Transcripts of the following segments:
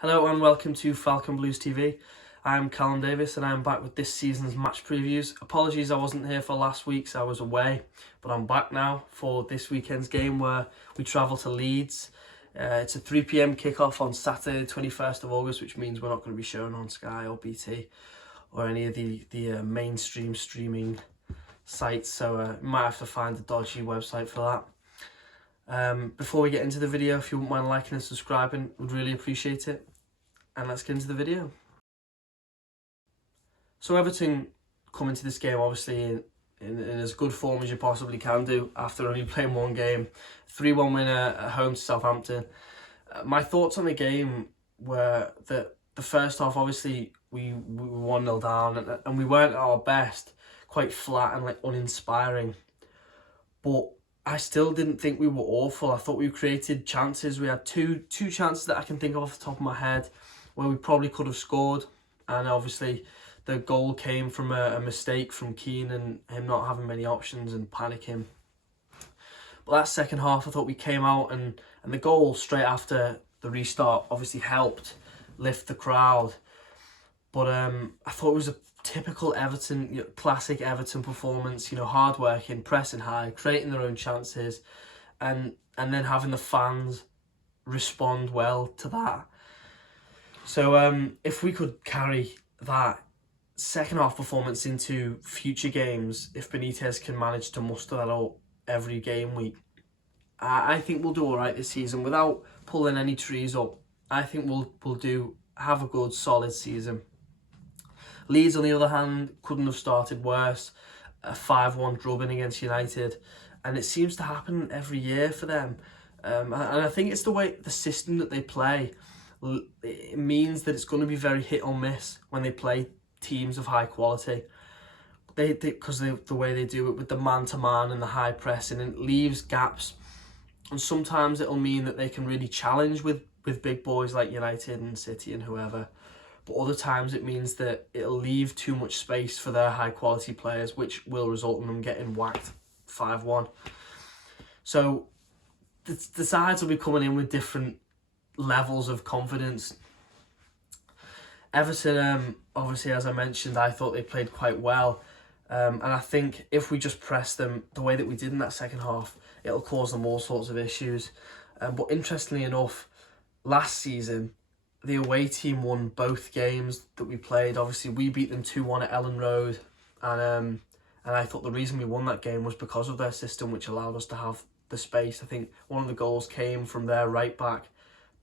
Hello and welcome to Falcon Blues TV. I'm Callum Davies and I'm back with this season's match previews. Apologies I wasn't here for last week's, I was away, but I'm back now for this weekend's game where we travel to Leeds. It's a 3 p.m. kickoff on Saturday the 21st of August, which means we're not going to be shown on Sky or BT or any of the mainstream streaming sites, so you might have to find a dodgy website for that. Before we get into the video, if you wouldn't mind liking and subscribing, would really appreciate it. And let's get into the video. So Everton come into this game obviously in as good form as you possibly can do after only playing one game. 3-1 win at home to Southampton. My thoughts on the game were that the first half, obviously we were 1-0 down and we weren't at our best, quite flat and uninspiring. But I still didn't think we were awful. I thought we created chances. We had two chances that I can think of off the top of my head where we probably could have scored. And obviously the goal came from a mistake from Keane and him not having many options and panicking. But that second half, I thought we came out and the goal straight after the restart obviously helped lift the crowd. But I thought it was a typical Everton, classic Everton performance, hard working, pressing high, creating their own chances, and then having the fans respond well to that. So if we could carry that second half performance into future games, if Benitez can manage to muster that out every game week, I think we'll do all right this season without pulling any trees up. I think we'll have a good solid season. Leeds, on the other hand, couldn't have started worse. A 5-1 drubbing against United, and it seems to happen every year for them. And I think it's the system that they play. It means that it's going to be very hit or miss when they play teams of high quality. Because the way they do it with the man-to-man and the high pressing, and it leaves gaps. And sometimes it'll mean that they can really challenge with big boys like United and City and whoever. But other times it means that it'll leave too much space for their high quality players, which will result in them getting whacked 5-1. So the sides will be coming in with different levels of confidence. Everton, obviously, as I mentioned, I thought they played quite well. And I think if we just press them the way that we did in that second half, it'll cause them all sorts of issues. But interestingly enough, last season, the away team won both games that we played. Obviously, we beat them 2-1 at Ellen Road, and I thought the reason we won that game was because of their system, which allowed us to have the space. I think one of the goals came from their right back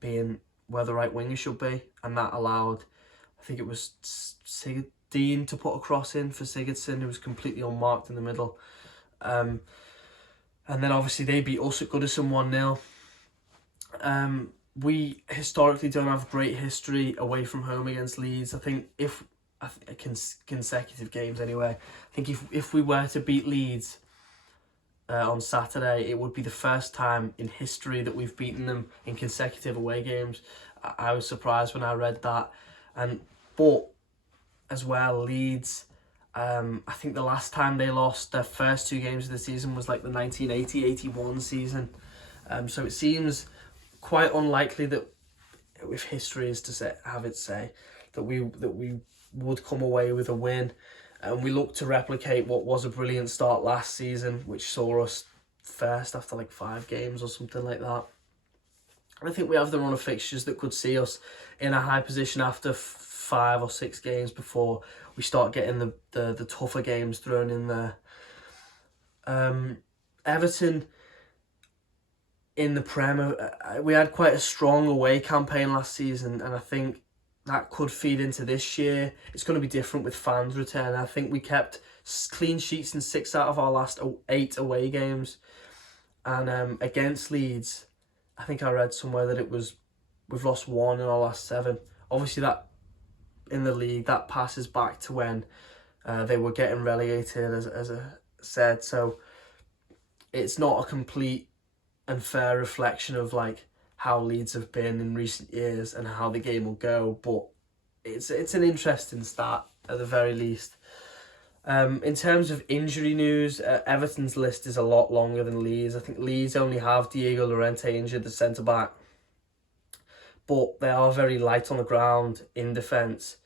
being where the right winger should be, and that allowed, I think it was Dean to put a cross in for Sigurdsson, who was completely unmarked in the middle. And then obviously they beat us at Goodison 1-0. We historically don't have great history away from home against Leeds. I think consecutive games anyway. I think if we were to beat Leeds on Saturday, it would be the first time in history that we've beaten them in consecutive away games. I was surprised when I read that. But as well, Leeds, I think the last time they lost their first two games of the season was like the 1980-81 season. So it seems quite unlikely that, if history is to have its say, that we would come away with a win. And we look to replicate what was a brilliant start last season, which saw us first after like 5 games or something like that. And I think we have the run of fixtures that could see us in a high position after 5 or 6 games before we start getting the tougher games thrown in there. Everton, in the Prem, we had quite a strong away campaign last season, and I think that could feed into this year. It's going to be different with fans return. I think we kept clean sheets in 6 out of our last 8 away games. And against Leeds, I think I read somewhere that we've lost 1 in our last 7. Obviously that in the league, that passes back to when they were getting relegated, as I said. So it's not a complete and fair reflection of like how Leeds have been in recent years and how the game will go, but it's an interesting start at the very least. In terms of injury news, Everton's list is a lot longer than Leeds. I think Leeds only have Diego Llorente injured, the centre back, but they are very light on the ground in defence.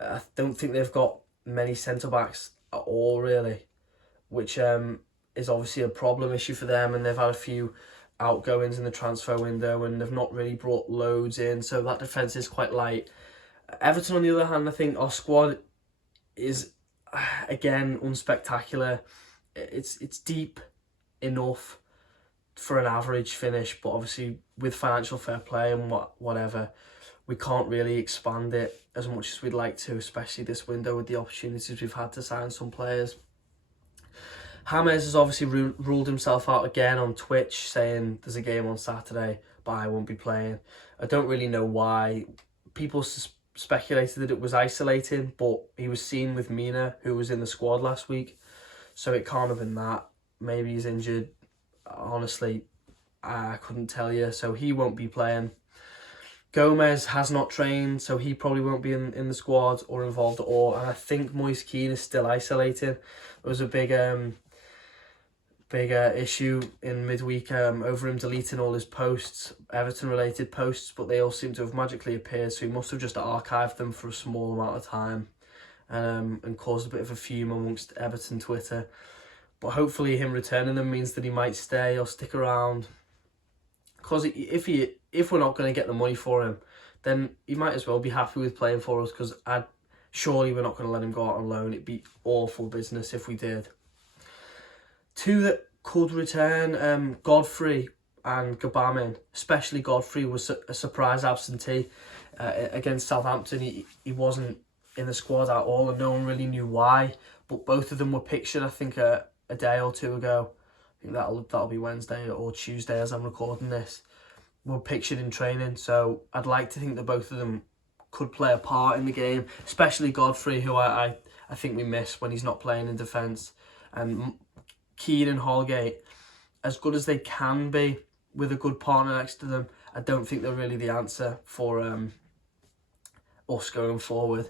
I don't think they've got many centre-backs at all, really, which is obviously a problem issue for them, and they've had a few outgoings in the transfer window and they've not really brought loads in, so that defence is quite light. Everton, on the other hand, I think our squad is, again, unspectacular. It's deep enough for an average finish, but obviously with financial fair play and whatever, we can't really expand it as much as we'd like to, especially this window with the opportunities we've had to sign some players. James has obviously ruled himself out again on Twitch, saying there's a game on Saturday, but I won't be playing. I don't really know why. People speculated that it was isolating, but he was seen with Mina, who was in the squad last week, so it can't have been that. Maybe he's injured. Honestly, I couldn't tell you, so he won't be playing. Gomez has not trained, so he probably won't be in the squad or involved at all. And I think Moise Kean is still isolated. There was a big issue in midweek over him deleting all his posts, Everton-related posts, but they all seem to have magically appeared, so he must have just archived them for a small amount of time and caused a bit of a fume amongst Everton Twitter. But hopefully him returning them means that he might stay or stick around. Because if we're not going to get the money for him, then he might as well be happy with playing for us, because surely we're not going to let him go out on loan. It'd be awful business if we did. Two that could return, Godfrey and Gabamin. Especially Godfrey was a surprise absentee against Southampton. He wasn't in the squad at all, and no one really knew why. But both of them were pictured, I think, a day or two ago. I think that'll be Wednesday or Tuesday as I'm recording this. Were pictured in training, so I'd like to think that both of them could play a part in the game, especially Godfrey, who I think we miss when he's not playing in defence. And Keane and Holgate, as good as they can be with a good partner next to them, I don't think they're really the answer for us going forward.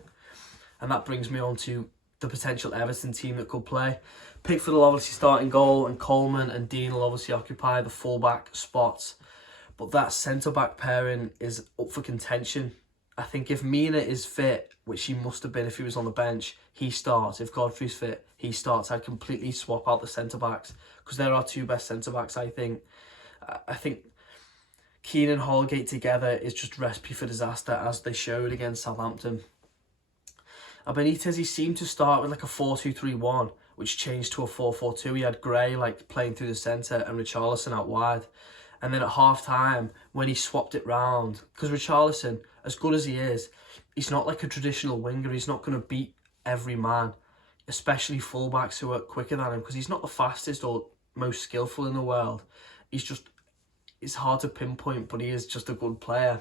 And that brings me on to the potential Everton team that could play. Pickford will obviously start in goal, and Coleman and Dean will obviously occupy the full-back spots. But that centre-back pairing is up for contention. I think if Mina is fit, which he must have been if he was on the bench, he starts. If Godfrey's fit, he starts. I'd completely swap out the centre-backs, because they're our two best centre-backs, I think. I think Keane and Holgate together is just recipe for disaster, as they showed against Southampton. Benitez, he seemed to start with like a 4-2-3-1, which changed to a 4-4-2. He had Gray playing through the centre and Richarlison out wide. And then at half-time, when he swapped it round, because Richarlison, as good as he is, he's not like a traditional winger. He's not going to beat every man, especially fullbacks who are quicker than him, because he's not the fastest or most skillful in the world. It's hard to pinpoint, but he is just a good player.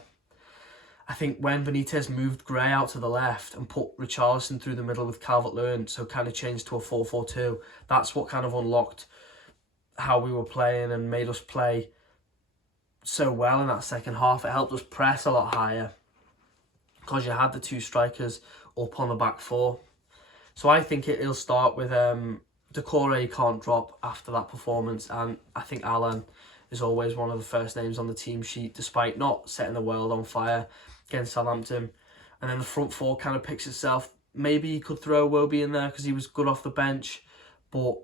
I think when Benitez moved Gray out to the left and put Richarlison through the middle with Calvert-Lewin, so kind of changed to a 4-4-2, that's what kind of unlocked how we were playing and made us play so well in that second half. It helped us press a lot higher because you had the two strikers up on the back four. So I think it'll start with Decore can't drop after that performance, and I think Alan is always one of the first names on the team sheet, despite not setting the world on fire against Southampton. And then the front four kind of picks itself. Maybe he could throw Wobie in there because he was good off the bench, but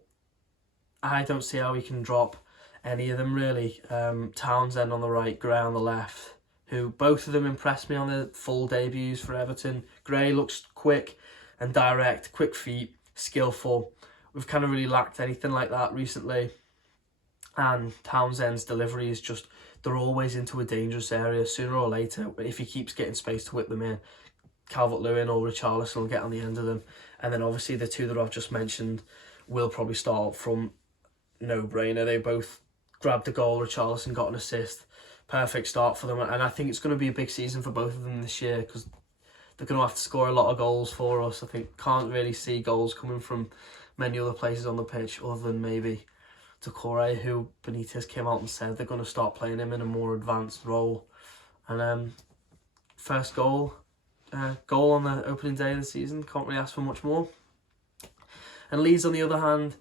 I don't see how he can drop any of them really. Townsend on the right, Gray on the left, who both of them impressed me on their full debuts for Everton. Gray looks quick and direct, quick feet, skillful. We've kind of really lacked anything like that recently. And Townsend's delivery is just, they're always into a dangerous area. Sooner or later, if he keeps getting space to whip them in, Calvert-Lewin or Richarlison will get on the end of them. And then obviously the two that I've just mentioned will probably start from no-brainer. They both grabbed a goal, Richarlison got an assist. Perfect start for them. And I think it's going to be a big season for both of them this year, because they're going to have to score a lot of goals for us. I think can't really see goals coming from many other places on the pitch other than maybe Decore, who Benitez came out and said they're going to start playing him in a more advanced role. And first goal on the opening day of the season, can't really ask for much more. And Leeds, on the other hand,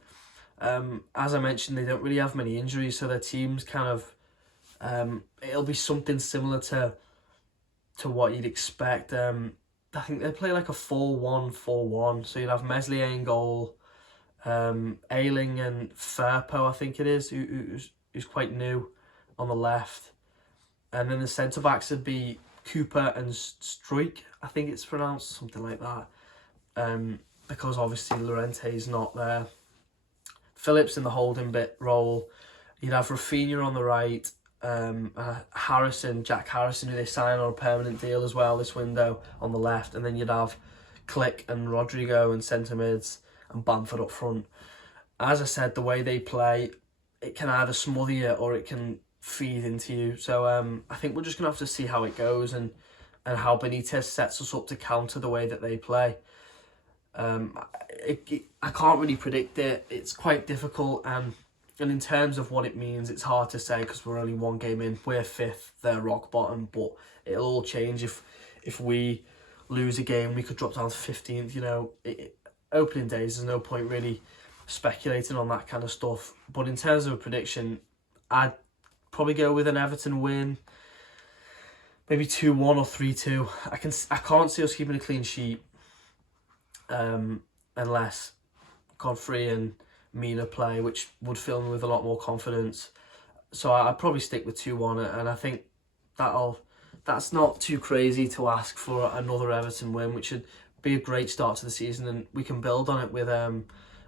as I mentioned, they don't really have many injuries, so their team's kind of it'll be something similar to to what you'd expect. I think they play like a 4-1-4-1. So you'd have Meslier in goal, Ayling and Firpo, I think it is, who's quite new, on the left. And then the centre-backs would be Cooper and Struijk, I think it's pronounced, something like that. Because obviously Llorente's not there. Phillips in the holding bit role. You'd have Rafinha on the right. Jack Harrison, who they signed on a permanent deal as well this window, on the left. And then you'd have Click and Rodrigo in centre mids and Bamford up front. As I said, the way they play, it can either smother you or it can feed into you. So I think we're just going to have to see how it goes and how Benitez sets us up to counter the way that they play. I can't really predict it. It's quite difficult, and in terms of what it means, it's hard to say because we're only one game in. We're fifth, they're rock bottom, but it'll all change if we lose a game. We could drop down to 15th. You know, opening days, there's no point really speculating on that kind of stuff. But in terms of a prediction, I'd probably go with an Everton win, maybe 2-1 or 3-2. I can't see us keeping a clean sheet, unless Godfrey and Mina play, which would fill me with a lot more confidence. So I'd probably stick with 2-1, and I think that's not too crazy to ask for another Everton win, which should be a great start to the season, and we can build on it with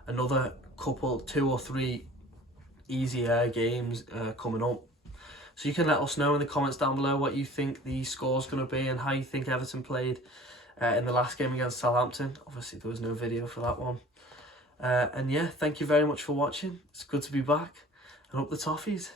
another couple, 2 or 3 easier games coming up. So you can let us know in the comments down below what you think the score's going to be and how you think Everton played in the last game against Southampton. Obviously there was no video for that one. And yeah, thank you very much for watching. It's good to be back, and up the toffees.